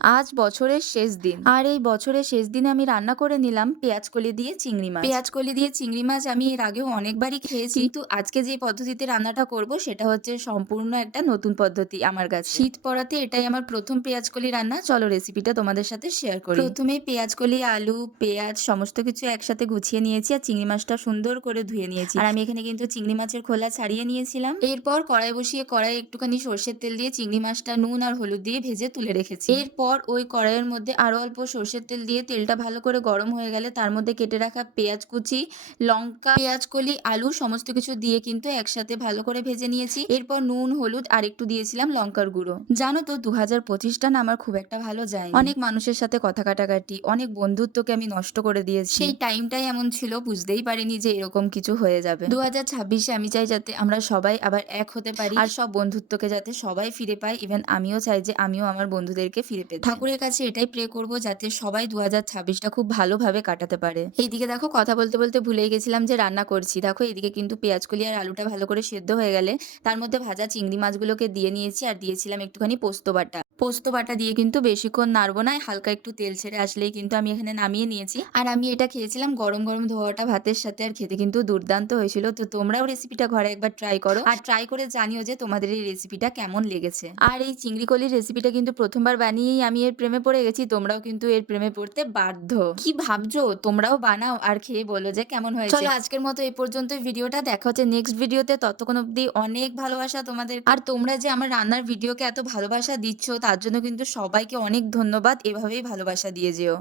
আজ বছরের শেষ দিন। আর এই বছরের শেষ দিনে আমি রান্না করে নিলাম পেঁয়াজকলি দিয়ে চিংড়ি মাছ। পেঁয়াজকলি দিয়ে চিংড়ি মাছ আমি এর আগেও অনেকবারই খেয়েছি। কিন্তু আজকে যে পদ্ধতিতে রান্নাটা করব সেটা হচ্ছে সম্পূর্ণ একটা নতুন পদ্ধতি আমার কাছে। শীত পড়াতে এটাই আমার ১ম পেঁয়াজকলি রান্না। চলো রেসিপিটা তোমাদের সাথে শেয়ার করি। প্রথমে পেঁয়াজকলি, আলু, পেঁয়াজ সমস্ত কিছু একসাথে গুছিয়ে নিয়েছি আর চিংড়ি মাছটা সুন্দর করে ধুয়ে নিয়েছি। আর আমি এখানে কিন্তু চিংড়ি মাছের খোলা ছাড়িয়ে নিয়েছিলাম। এরপর কড়াই বসিয়ে কড়াইয়ে একটুখানি সর্ষের তেল দিয়ে চিংড়ি মাছটা নুন আর হলুদ দিয়ে ভেজে তুলে রেখেছি। এরপর ওই কড়াইয়ের মধ্যে আরো অল্প সর্ষের তেল দিয়ে তেলটা ভালো করে গরম হয়ে গেলে তার মধ্যে কেটে রাখা পেঁয়াজ কুচি, লঙ্কা, পেঁয়াজকলি, আলু সমস্ত কিছু দিয়ে কিন্তু একসাথে ভালো করে ভেজে নিয়েছি। এরপর নুন, হলুদ আর একটু দিয়েছিলাম লঙ্কার গুঁড়ো। জানো তো ২০২৫টা না আমার খুব একটা ভালো যায়নি। অনেক মানুষের সাথে কথা কাটাকাটি, অনেক বন্ধুত্বকে আমি নষ্ট করে দিয়েছি। সেই টাইমটাই এমন ছিল, বুঝতেই পারিনি যে এরকম কিছু হয়ে যাবে। ২০২৬-এ আমি চাই যাতে আমরা সবাই আবার এক হতে পারি আর সব বন্ধুত্বকে যাতে সবাই ফিরে পায়। ইভেন আমিও চাই যে আমিও আমার বন্ধুদেরকে ফিরে পেতে। ঠাকুরের কাছে এটাই প্রে করব যাতে সবাই ২০২৬টা খুব ভালোভাবে কাটাতে পারে। এইদিকে দেখো কথা বলতে বলতে ভুলেই গেছিলাম যে রান্না করছি। দেখো এদিকে কিন্তু পেঁয়াজকলি আর আলুটা ভালো করে সেদ্ধ হয়ে গেলে তার মধ্যে ভাজা চিংড়ি মাছগুলোকে দিয়ে নিয়েছি আর দিয়েছিলাম একটুখানি পোস্ত বাটা। পোস্ত বাটা দিয়ে কিন্তু বেশিক্ষণ নাড়বো না, হালকা একটু তেল ছেড়ে আসলেই কিন্তু আমি এখানে নামিয়ে নিয়েছি। আর আমি এটা খেয়েছিলাম গরম গরম ধোয়াটা ভাতের সাথে আর খেতে কিন্তু দুর্দান্ত হয়েছিল। তো তোমরাও রেসিপিটা ঘরে একবার ট্রাই করো আর ট্রাই করে জানিও যে তোমাদের এই রেসিপিটা কেমন লেগেছে। আর এই চিংড়ি কলির রেসিপিটা কিন্তু প্রথমবার বানিয়েই আমি এর প্রেমে পড়ে গেছি। তোমরাও কিন্তু এর প্রেমে পড়তে বাধ্য। কি ভাবছো? তোমরাও বানাও আর খেয়ে বলো যে কেমন হয়েছে। চলো আজকের মতো এই পর্যন্তই ভিডিওটা। দেখা হচ্ছে নেক্সট ভিডিওতে। ততক্ষণ অবধি অনেক ভালোবাসা তোমাদের। আর তোমরা যে আমার রান্নার ভিডিওকে এত ভালোবাসা দিচ্ছ তার জন্য কিন্তু সবাইকে অনেক ধন্যবাদ। এভাবেই ভালোবাসা দিয়ে যেও।